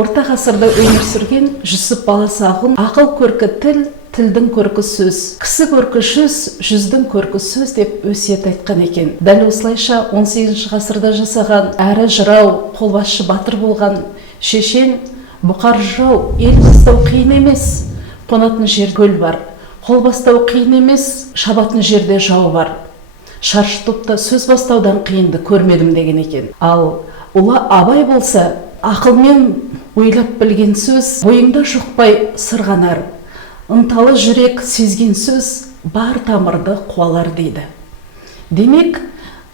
орта ғасырда өмір сүрген Жүсіп Баласағұн ақыл көркі тіл, тілдің көркі сөз, кісі көркі жүз, жүздің көркі сөз деп өсиет айтқан екен. Дәл осылайша 18 ғасырда жасаған әрі жырау, қолбасшы батыр болған шешен Бұқар жырау, ел бастау қиын емес, қонатын жер көл бар. Қол бастау қиын емес, шабатын жерде жау бар. Шаршы топта сөз бастаудан қиынды көрмедім деген екен. Ал ұлы Абай болса, ақылмен ойлап білген сөз бойыңда жұқпай сырғанар. Ынталы жүрек сезген сөз бар тамырды қуалар дейді. Демек,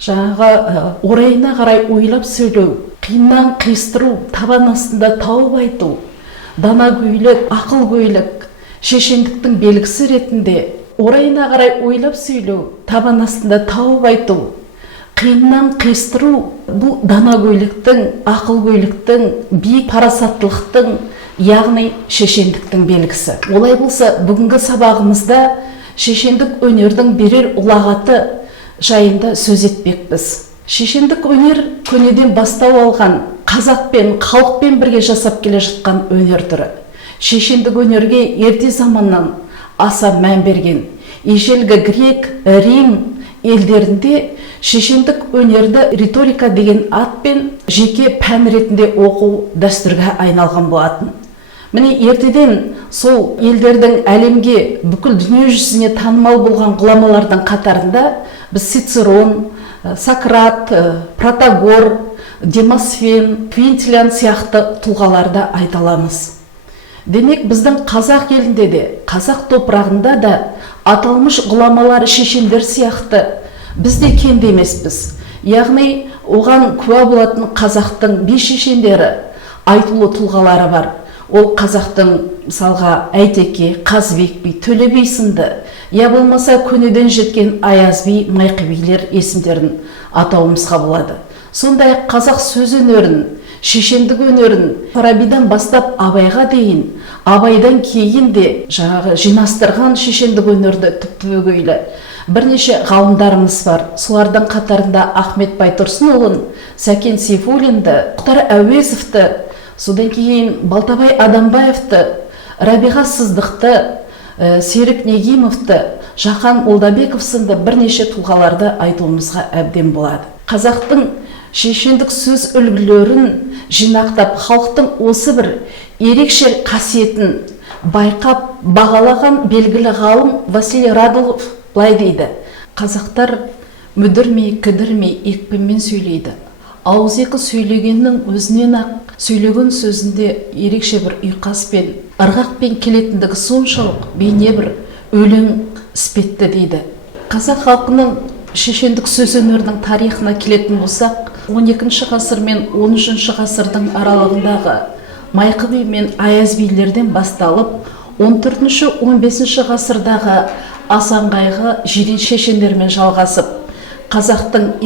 жаңағы орайына қарай ойлап сөйлеу, қиыннан қиыстыру, табан астында тауып айту, дана көйлек, ақыл көйлек, шешендіктің белгісі ретінде орайына қарай ойлап сөйлеу, табан астында тауып айту, қиыннан қиыстыру, бұл дана көйлектің, ақыл көйлектің, биік парасаттылықтың, яғни шешендіктің белгісі. Олай болса, бүгінгі сабағымызда шешендік өнердің берер ұлағаты жайында сөз етпекпіз. Шешендік өнер көнеден бастау алған, қазақпен, халықпен бірге жасап келе жатқан өнер түрі. Шешендік өнерге ерте заманнан аса мән берген. Ежелгі грек, Рим елдерінде шешендік өнерді риторика деген атпен жеке пән ретінде оқу дәстүрге айналған болатын. Міне ертеден сол елдердің әлемге, бүкіл дүние жүзіне танымал болған ғұламалардың қатарында біз Цицерон, Сократ, Протагор, Демосфен, Квинтилиан сияқты тұлғаларды айта аламыз. Демек, біздің қазақ елінде де, қазақ топырағында да аталмыш ғұламалар, шешендер сияқты біз де кенде емеспіз. Яғни, оған куә болатын қазақтың би шешендері, айтулы тұлғалары бар. Ол қазақтың мысалға Әйтеке, Қазыбек би, Төле би сынды, я болмаса көнеден жеткен Аяз би, Майқы билер есімдерін атауымызға болады. Сондай қазақ сөз өнерін, шешендік өнерін Фарабидан бастап Абайға дейін, Абайдан кейін де жаңағы жинастырған шешендік өнерді түптігейлі бірнеше ғалымдарымыз бар. Солардың қатарында Ахмет Байтұрсынұлын, Сәкен Сейфуллинді, Мұхтар Әуезовті, содан кейін Балтабай Адамбаевты, Рабиға Сыздықты, Серік Негимовті, Жақан Молдабеков сынды бірнеше тұлғаларды айтуымызға әбден болады. Қазақтың шешендік сөз үлгілерін жинақтап, халықтың осы бір ерекше қасиетін байқап, бағалаған белгілі ғалым Василий Радулов былай дейді: қазақтар мүдірмей, кідірмей, екпінмен сөйлейді. Ауызекі сөйлегеннің өзінен ақ сөйлеген сөзінде ерекше бір ұйқаспен, ырғақпен келетіндігі соншалық бейне бір өлең іспетті дейді. Қазақ халқының шешендік сөз өнерінің тарихына келетін болсақ, 12 ғасыр мен 13 ғасырдың аралығындағы Майқы би мен Аяз билерден басталып, 14-15 ғасырдағы Асан Қайғы жирен шешендермен жалғасып, қазақтың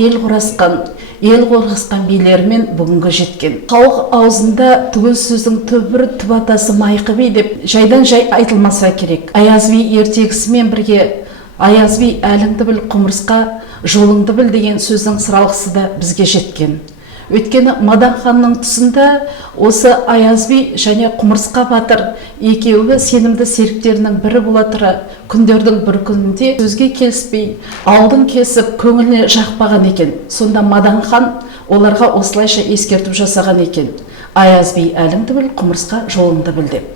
ел қорғасқан билерімен бүгінгі жеткен. Халық аузында түгел сөздің түбір түбатасы Майқы би деп жайдан жай айтылмаса керек. Аяз би ертегісімен бірге Аяз би әліңді біл, құмырсқа жолыңды біл деген сөздің сыралғысы да бізге жеткен. Өйткені Мадан ханның тұсында осы Аяз би және Құмырсқа батыр екеуі сенімді серіктерінің бірі бола тұра, күндердің бір күнінде сөзге келіспей, алдын кесіп, көңіліне жақпаған екен. Сонда Мадан хан оларға осылайша ескертіп жасаған екен: Аяз би әліңді біл, Құмырсқа жолыңды біл деп.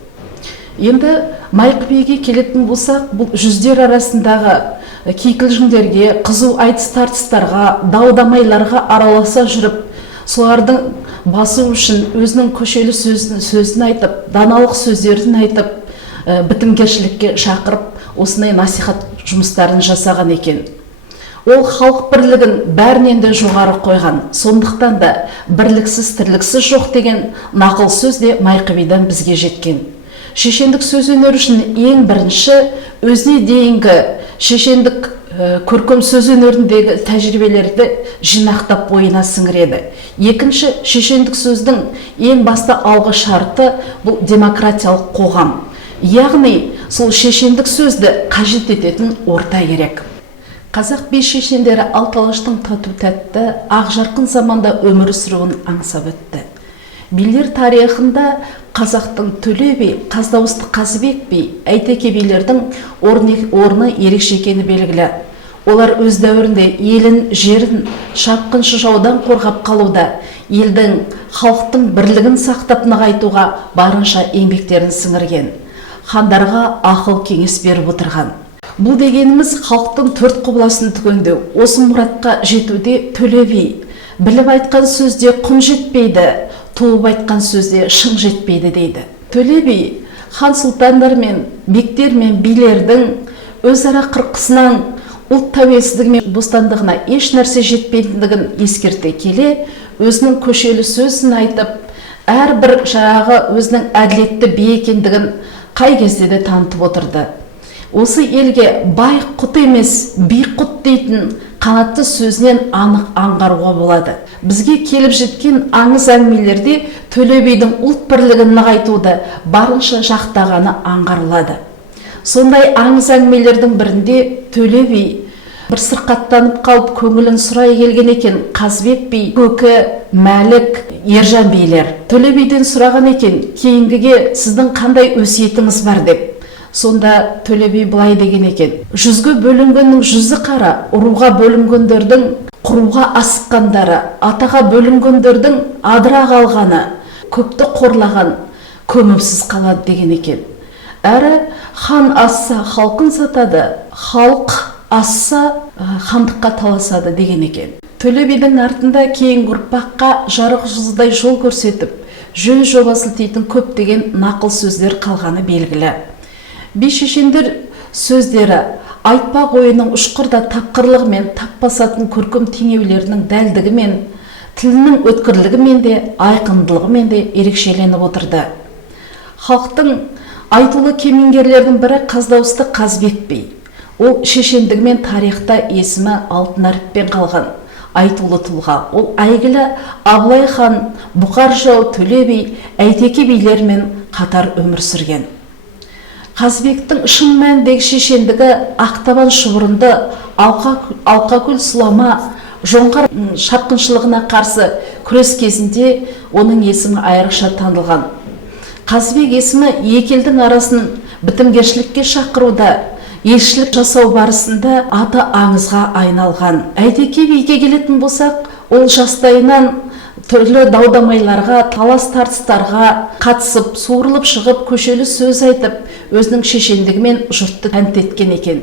Енді Майқы биге келетін болсақ, бұл жүздер арасындағы кикілжіңдерге, қызу айтыс тартыстарға, дау-дамайларға араласа жүріп, солардың басу үшін өзінің көшелі сөзін айтып, даналық сөздерін айтып, бітімгершілікке шақырып, осындай насихат жұмыстарын жасаған екен. Ол халық бірлігін бәрінен де жоғары қойған. Сондықтан да бірліксіз тірліксіз жоқ деген нақыл сөз де Майқы бидан бізге жеткен. Шешендік сөз өнері үшін ең бірінші өзіне дейінгі шешендік көркем сөз өнеріндегі тәжірибелерді жинақтап бойына сіңіреді. Екінші, шешендік сөздің ең басты алғы шарты бұл демократиялық қоғам. Яғни, сол шешендік сөзді қажет ететін орта керек. Қазақ би шешендері алты алаштың тату тәтті, ақ жарқын заманда өмір сүруін аңсап өтті. Билер тарихында қазақтың Төле би, Қаздауысты Қазыбек би, Әйтеке билердің орны ерекше екені белгілі. Олар өз дәуірінде елін, жерін шапқыншы жаудан қорғап қалуда, елдің, халықтың бірлігін сақтап нығайтуға барынша еңбектерін сіңірген. Хандарға ақыл кеңес беріп отырған. Бұл дегеніміз халықтың төрт құбыласын түгендеу. Осы мұратқа жетуде Төле би біліп айтқан сөзде құн жетпейді, туып айтқан сөзде шың жетпейді дейді. Төле би хан сұлтандар мен бектер мен билердің өзара қырқысынан ұлт тәуелсіздігі мен бостандығына еш нәрсе жетпейтіндігін ескерте келе, өзінің көшелі сөзін айтып, әрбір өзінің әділетті би екендігін қай кезде де танытып отырды. Осы елге бай құт емес, би құт дейтін қанатты сөзінен анық аңғаруға болады. Бізге келіп жеткен аңыз әңгімелерде Төле бидің ұлт бірлігін нығайтуды барынша жақтағаны аңғарылады. Сондай аңыз әңгімелердің бірінде Төле би бір сырқаттанып қалып көңілін сұрай келген екен. Қазыбек би, Көкі, Мәлік, Ержан билер Төле биден сұраған екен, кейінгіге сіздің қандай өсиетіңіз бар деп. Сонда Төле би былай деген екен: жүзге бөлінгеннің жүзі қара, ұруға бөлінгендердің құруға асыққандары, атаға бөлінгендердің адыра қалғаны, көпті қорлаған көміпсіз қалады деген екен. Әрі хан асса халқын сатады, халық асса хандыққа таласады деген екен. Төле бидің артында кейінгі ұрпаққа жарық жұлдыздай жол көрсетіп, жөн жоба сілтейтін көптеген нақыл сөздер қалғаны белгілі. Би шешендер сөздері айтпақ ойының ұшқырда тапқырлығымен таппасатын көркем теңеулерінің дәлдігімен, тілінің өткірлігімен де, айқындылығымен де ерекшеленіп отырды. Халықтың айтулы кемеңгерлердің бірі Қаздауысты Қазыбек би. Ол шешендігімен тарихта есімі алтын әріппен қалған айтулы тұлға. Ол әйгілі Абылай хан, Бұқар жырау, Төле би, Әйтеке билермен қатар өмір сүрген. Қазыбектің шын мәніндегі шешендігі ақтабан шұбырынды, Алқакөл сұлама, жоңғар шапқыншылығына қарсы күрес кезінде оның есімі айрықша танылған. Қазыбек есімі екі елдің арасын бітімгершілікке шақыруда, елшілік жасау барысында аты аңызға айналған. Әйтеке биге келетін болсақ, ол жастайынан түрлі даудамайларға, талас тартыстарға қатысып, суырылып шығып, көшелі сөз айтып, өзінің шешендігімен жұртты тәнті еткен екен.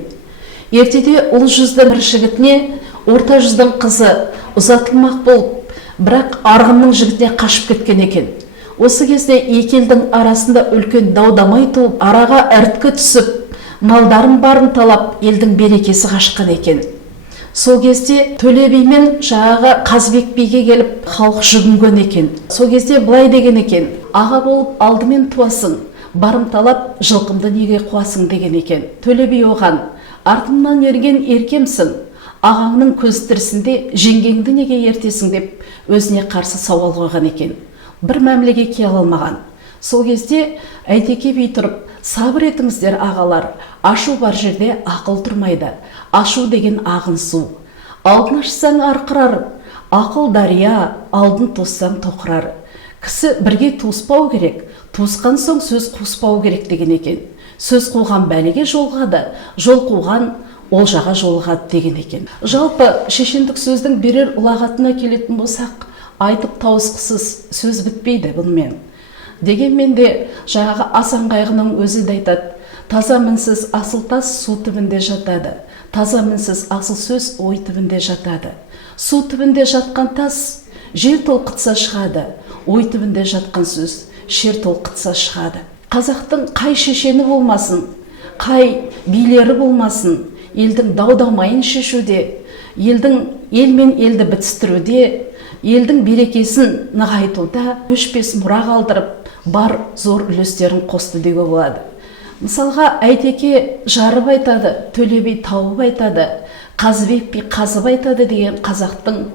Ертеде ұл жүздің бір жігітіне орта жүздің қызы ұзатылмақ болып, бірақ арғынның жігітіне қашып кеткен екен. Осы кезде екі елдің арасында үлкен даудамай туып, араға іріткі түсіп, малдарын барын талап, елдің берекесі қашқан екен. Сол кезде Төле би мен Қазыбек биге келіп халық жүгінген екен. Сол кезде былай деген екен: аға болып алдымен туасың, барымталап жылқымды неге қуасың деген екен. Төле би оған: артымнан ерген еркемсің, ағаңның көз тірісінде жеңгеңді неге ертесің деп өзіне қарсы сауал қойған екен. Бір мәмлеге келе алмаған. Сол кезде Әйтеке би тұрып: сабыр етіңіздер ағалар, ашу бар жерде ақыл тұрмайды. Ашу деген ағын су. Алдын ашсаң арқырар, ақыл дария, алдын тоссаң тоқырар. Кісі бірге туыспау керек, туысқан соң сөз қуыспау керек деген екен. Сөз қуған бәлеге жолғады, жол қуған олжаға жолығады деген екен. Жалпы шешендік сөздің берер ұлағатына келетін болсақ, айтып тауысқысыз сөз бітпейді бұнымен. Дегенмен де Асан Қайғының өзі де айтады: таза мінсіз асыл тас су түбінде жатады. Таза мінсіз асыл сөз ой түбінде жатады. Су түбінде жатқан тас жер толқытса шығады. Ой түбінде жатқан сөз шер толқытса шығады. Қазақтың қай шешені болмасын, қай билері болмасын, елдің дау-дамайын шешуде, ел мен елді бітістіруде, елдің берекесін нығайтуда өшпес мұра қалдырып, бар зор үлестерін қосты деуге болады. Мысалға, Әйтеке жарып айтады, Төле би тауып айтады, Қазыбек би қазып айтады деген қазақтың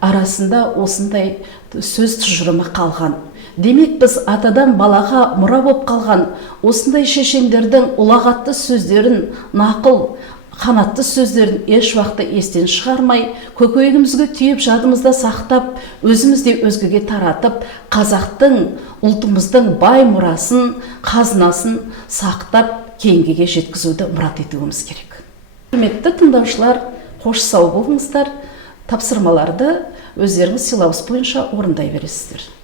арасында осындай сөз тұжырымы қалған. Демек біз атадан балаға мұра боп қалған осындай шешендердің ұлағатты сөздерін нақыл, қанатты сөздерін еш уақытта естен шығармай, көкейімізге түйіп, жадымызда сақтап, өзімізде өзгеге таратып, қазақтың, ұлтымыздың бай мұрасын, қазынасын сақтап, кейінгіге жеткізуді мұрат етуіміз керек. Құрметті тыңдаушылар, қош сау болыңыздар, тапсырмаларды өздеріңіз силабус бойынша орындай бересіздер.